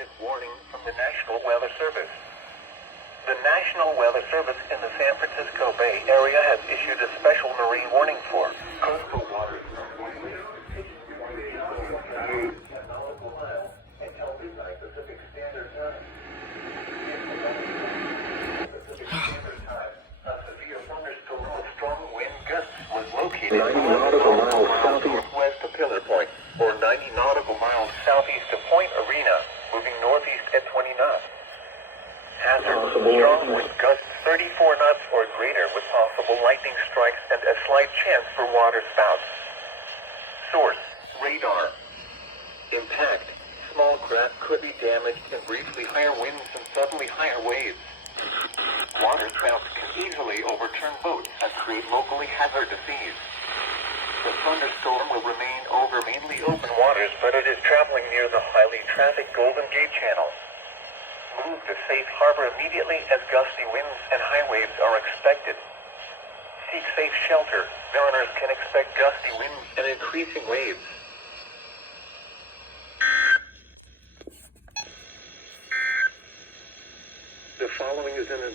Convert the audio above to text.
urgent warning from the National Weather Service. The National Weather Service in the San Francisco Bay Area has issued a special marine warning for coastal waters nautical mile until midnight Pacific Standard Time. Pacific Standard Time, a severe thunderstorm with strong wind gusts was located 90 nautical miles southwest of Pillar Point, or 90 nautical miles southeast of Point Arena, moving northeast at 20 knots. Hazard, strong wind gusts 34 knots or greater with possible lightning strikes and a slight chance for water spouts. Source, radar. Impact, small craft could be damaged in briefly higher winds and suddenly higher waves. Water spouts can easily overturn boats and create locally hazardous seas. The thunderstorm will remain over mainly open waters, but it is traveling near the highly trafficked Golden Gate Channel. Move to safe harbor immediately as gusty winds and high waves are expected. Seek safe shelter. Mariners can expect gusty winds and increasing waves. The following is an